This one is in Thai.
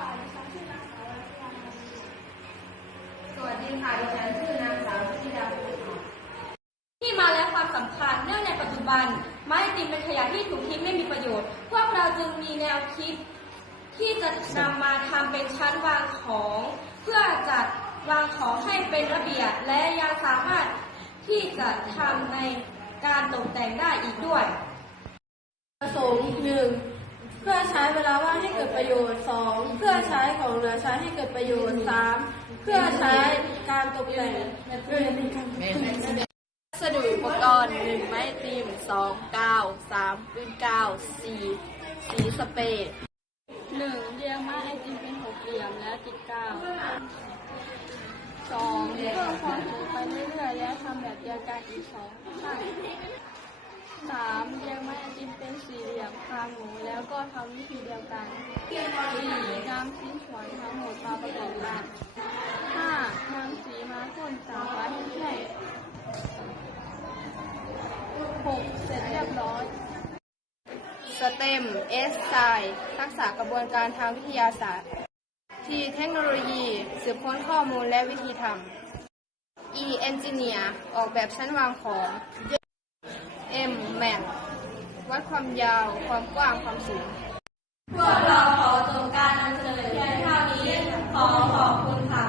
ค่ะดิฉันชื่อนางสาวรัชยานันท์สวัสดีค่ะดิฉันชื่อนางสาวชิดาภูมิที่มาและความสำคัญเนื่องในปัจจุบัน ไม้ติมเป็นขยะที่ถูกทิ้งไม่มีประโยชน์ พวกเราจึงมีแนวคิด ที่จะนำมาทำเป็นชั้นวางของ เพื่อจัดวางของให้เป็นระเบียบและยังสามารถที่จะทำในการตกแต่งได้อีกด้วย ประสงค์หนึ่ง เพื่อใช้เวลาว่างให้เกิดประโยชน์สองเพื่อใช้ของเหลือใช้ให้เกิดประโยชน์สามเพื่อใช้การตกแต่งเพื่อเป็นการตกแต่งวัสดุอุปกรณ์หนึ่งไม้ตีมสองกาวสามปืนกาวสี่สีสเปรย์หนึ่งเรียงไม้ไอติมเป็นหกเหลี่ยมแล้วติดกาวสองเพิ่มความสูงไปเรื่อยๆแล้วทำแบบเดียวกันอีกสองขั้นสามเรียงไม้ไอติมเป็นสี่เหลี่ยมคางหมูแล้วก็ทำวิธีเดียวกันสี่นำชิ้นส่วนทั้งหมดมาประกอบกันห้านำสีมาพ่นสามไว้ให้ห้หกเสร็จเรียบร้อยสเต็มเอสไซทักษะกระบวนการทางวิทยาศาสตร์ทีเทคโนโลยีสืบค้นข้อมูลและวิธีทำ E Engineer ออกแบบชั้นวางของ M Man วัดความยาว ความกว้าง ความสูง พวกเราขอจบการนำเสนอเพียงเท่านี้ ขอขอบคุณค่ะ